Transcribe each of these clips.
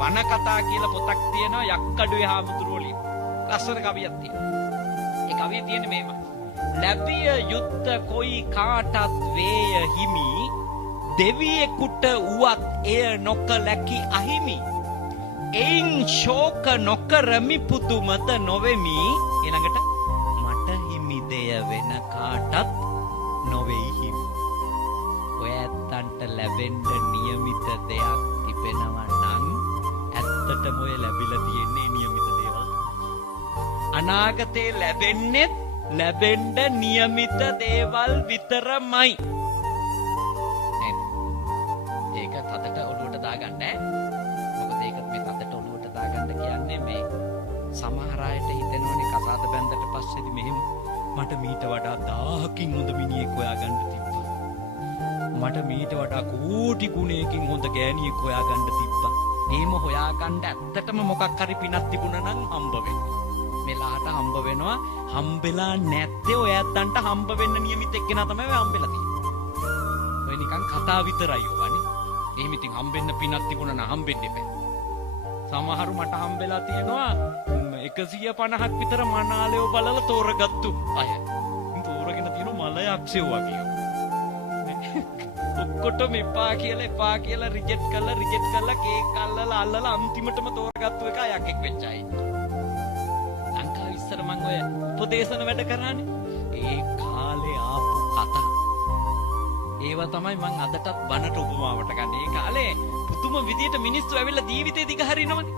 වන කතා කියලා පොතක් තියෙනවා යක්කඩුවේ හාමුදුරුවෝ ලස්සන කවියක් තියෙනවා. ඒ කවිය තියෙන්නේ මෙහෙම. ලැබිය යුත්ත කොයි කාටත් වේය හිමි දෙවියෙකුට උවත් එය නොකලකි අහිමි එයින් ශෝක නොකරමි පුදුමද නොවෙමි ඊළඟට මට හිමි දෙය වෙන කාටත් නොවේයි හිමි. ඔය ඇත්තන්ට ලැබෙන්න નિયમિત දෙයක් තිබෙනවා නම් ඇත්තටම ඔය ලැබිලා තියෙන්නේ નિયમિત දේවල්. අනාගතේ ලැබෙන්නේ ලැබෙන්න નિયમિત දේවල් විතරමයි. ඒක තදට ඔළුවට දාගන්න ඈ. මොකද ඒක මේ තදට ඔළුවට දාගන්න කියන්නේ මේ සමහර අයට හිතෙනවනේ කසාද බැන්දට පස්සේදී මෙහෙම මට මීට වඩා 1000කින් හොඳ මිනිහෙක් හොයාගන්න තිබ්බා. මට මීට වඩා කෝටි ගුණයකින් හොඳ ගෑණියෙක් හොයාගන්න තිබ්බා. එහෙම හොයාගන්න ඇත්තටම මොකක් හරි පිනක් තිබුණා නම් හම්බ වෙනවා. මෙලාට හම්බ වෙනවා. හම්බෙලා නැත්තේ ඔය ඇත්තන්ට හම්බ වෙන්න નિયમિત එක්කෙනා තමයි ඔය හම්බෙලා තියෙන්නේ. ඔය නිකන් කතා විතරයි ඔවනේ. එහෙම ඉතින් හම්බෙන්න පිනක් තිබුණා නම් හම්බෙන්න එපා. සමහරු මට හම්බෙලා තියෙනවා 150ක් විතර මනාලයෝ බලලා තෝරගත්තු අය. තෝරගෙන තියෙන මල යක්ෂයෝ වගේ. ඔක්කොටම එපා කියලා රිජෙක්ට් කරලා කේක් අල්ලලා අන්තිමටම තෝරගත්තු එක යකෙක් වෙච්චයි. ලංකාවේ ඉස්සර මම ඔය උපදේශන වැඩ කරානේ. ඒ කාලේ ආපු කතා. ඒවා තමයි මම අදටත් බනට උපමාවට ගන්න. ඒ කාලේ පුදුම විදියට මිනිස්සු ඇවිල්ලා ජීවිතේ දිග හරිනවනේ.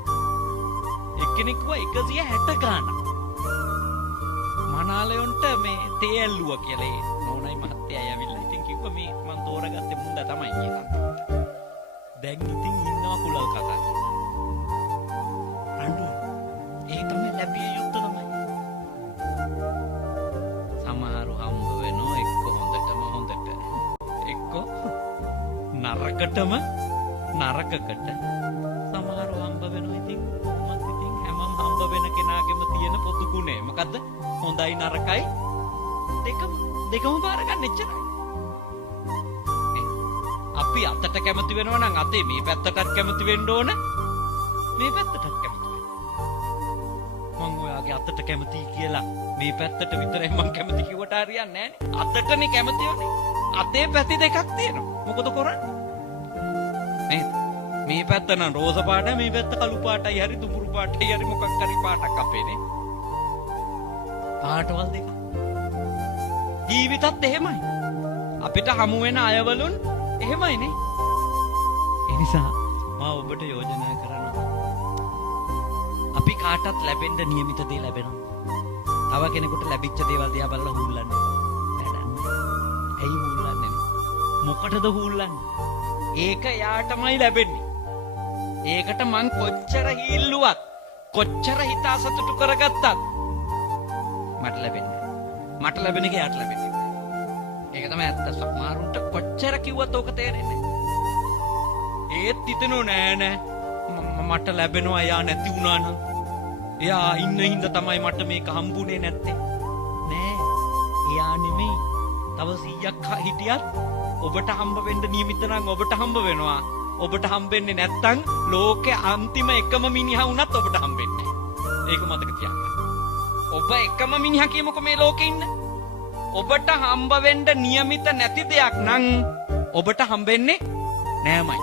එක්කෙනෙක් කිව්වා 160 ගානක්. මනාලයොන්ට මේ තේ ඇල්ලුවා කියලා ඒ නෝනයි මහත්තයයි ඇවිල්ලා ඉතින් කිව්වා මේ මම තෝරගත්තේ මුන්දා තමයි කියලා. දැන් ඉතින් ඉන්නවා කුලල් කකා කියලා. රණ්ඩු ඒ තමයි ලැබිය යුත්තේ තමයි. සමහරු හම්බ වෙනෝ එක්ක හොඳට එක්ක නරකටම නරකකට සමහරු හම්බ වෙනවා. ඉතින් කොහොමද ඉතින් හැමම හම්බ වෙන කෙනාගේම තියෙන පොදු ගුණය මොකද්ද? හොඳයි නරකයි දෙකම බාර ගන්න එච්චරයි. අපි අතට කැමති වෙනවා නම් අතේ මේ පැත්තටත් කැමති වෙන්න ඕන මේ පැත්තටත් කැමති වෙන්න. මම ඔයාගේ අතට කැමති කියලා මේ පැත්තට විතරයි මම කැමති කිව්වට හරියන්නේ නැහැ. අතටනේ කැමති වෙන්නේ. අතේ පැති දෙකක් තියෙනවා. මොකද කරන්නේ? මේ පැත්ත නම් රෝස පාටයි මේ පැත්ත කළු පාටයි හරි දුඹුරු පාටයි හරි මොකක් හරි පාටක් අපේනේ. පාටවල් දෙක. ජීවිතත් එහෙමයි. අපිට හමු වෙන අයවලුන් එහෙමයිනේ. ඒ නිසා මම ඔබට යෝජනා කරනවා. අපි කාටත් ලැබෙන්න નિયમિત දේ ලැබෙනවා. තව කෙනෙකුට ලැබිච්ච දේවල් දිහා බලලා හුල්ලන්නේ. වැඩන්නේ. ඇයි හුල්ලන්නේ? මොකටද හුල්ලන්නේ? ඒක යාටමයි ලැබෙන්නේ. ඒකට මං කොච්චර හිල්ලුවත් කොච්චර හිත අසතුටු කරගත්තත් මට ලැබෙන්නේ. මට ලැබෙන එක යාට ලැබෙන්නේ. ඒක තමයි ඇත්ත. සමහරුන්ට කොච්චර කිව්වත් ඕක තේරෙන්නේ නැහැ. ඒත් හිතෙනෝ නෑ මට ලැබෙනවා යා නැති වුණා නම්. එයා ඉන්න හින්දා තමයි මට මේක හම්බුනේ නැත්තේ. නෑ. එයා නෙමෙයි. තව 100ක් හිටියත් ඔබට හම්බ වෙන්න નિયમિત නම් ඔබට හම්බ වෙනවා. ඔබට හම්බෙන්නේ නැත්තම් ලෝකේ අන්තිම එකම මිනිහා වුණත් ඔබට හම්බෙන්නේ නැහැ. ඒක මතක තියාගන්න. ඔබ එකම මිනිහා කියමුකෝ මේ ලෝකේ ඉන්න. ඔබට හම්බ වෙන්න નિયમિત නැති දෙයක් නම් ඔබට හම්බෙන්නේ නෑමයි.